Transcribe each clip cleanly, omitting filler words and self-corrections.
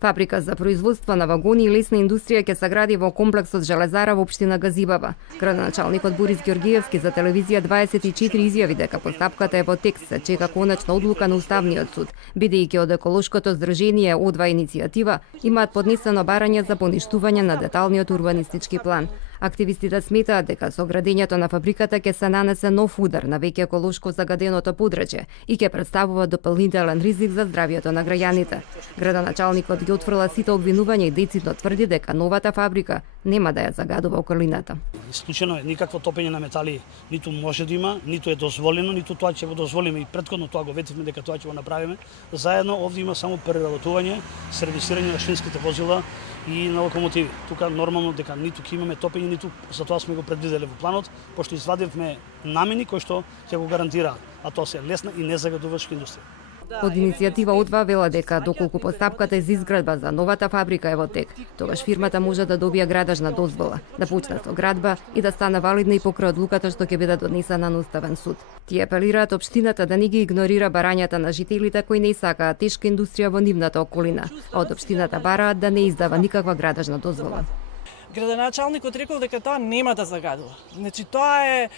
Фабрика за производство на вагони и лесна индустрија ќе се гради во комплексот Железара во општина Газибаба. Градоначалникот Борис Ѓоргиевски за телевизија 24 изјави дека постапката е во текст, се чека конечна одлука на Уставниот суд, бидејќи од еколошкото здружение О2 иницијатива имаат поднесено барање за поништување на деталниот урбанистички план. Активистите сметаат дека со градењето на фабриката ќе се нанесе нов удар на веќе еколошко загаденото подрачје и ќе представува дополнителен ризик за здравјето на граѓаните. Градоначалникот ги отфрла сите обвинувања и децидно тврди дека новата фабрика нема да ја загадува околината. Исклучено е, никакво топење на метали ниту може да има, ниту е дозволено, ниту тоа ќе го дозволиме, и претходно тоа го ветивме дека тоа ќе го направиме. Заедно овде има само преработување, сервисирање на шинските возила и на локомотиви. Тука нормално дека ниту ќе имаме топење, ниту за тоа сме го предвиделе во планот, пошто извадивме намени кои што ќе го гарантираат, а тоа се лесна и незагадувачка индустрија. Од иницијатива О2 вела дека доколку постапката за изградба за новата фабрика е во тек, тогаш фирмата може да добие градажна дозвола, да почне со градба и да стане валидна и покрај одлуката што ќе биде донесена на Уставен суд. Тие апелираат општината да не ги игнорира барањата на жителите кои не сакаат тешка индустрија во нивната околина, а од општината бараат да не издава никаква градажна дозвола. Градоначалникот рекол дека тоа нема да загадува. Значи тоа е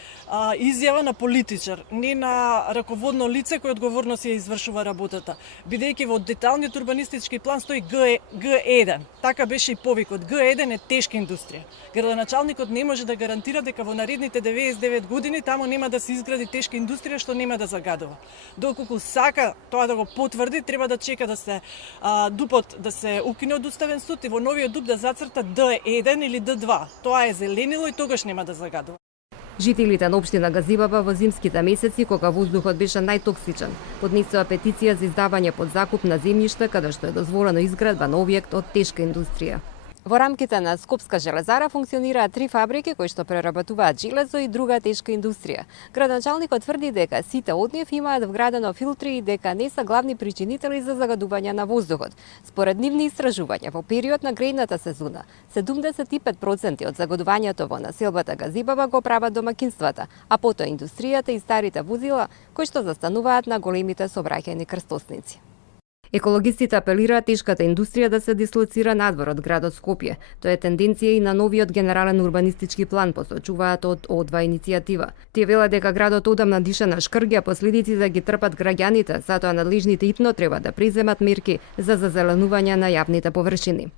изјава на политичар, не на раководно лице кој одговорно се извршува работата. Бидејќи во деталниот урбанистички план стои Г1. Така беше и повикот. Г1 е тешка индустрија. Градоначалникот не може да гарантира дека во наредните 99 години таму нема да се изгради тешка индустрија што нема да загадува. Доколку сака тоа да го потврди, треба да чека да се дупот да се укине од Уставен суд и во новиот дуп да зацрта Д1 или Д2. Тоа е зеленило и тогаш нема да загадува. Жителите на општина Газибаба во зимските месеци, кога воздухот беше најтоксичен, поднесоа петиција за издавање под закуп на земјиште каде што е дозволено изградба на објект од тешка индустрија. Во рамките на Скопска железара функционираат 3 фабрики кои што преработуваат железо и друга тешка индустрија. Градоначалникот тврди дека сите од нив имаат вградено филтри и дека не се главни причинители за загадување на воздухот. Според нивни истражувања, во период на грејната сезона, 75% од загадувањето во населбата Газибаба го прават домакинствата, а потоа индустријата и старите возила кои што застануваат на големите сообраќајни крстосници. Екологистите апелираат тешката индустрија да се дислоцира надвор од градот Скопје. Тоа е тенденција и на новиот генерален урбанистички план, посочуваат од О2 иницијатива. Тие велат дека градот одамна диша на шкрѓа, последиците ги трпат граѓаните, затоа надлежните итно треба да преземат мерки за зазеленување на јавните површини.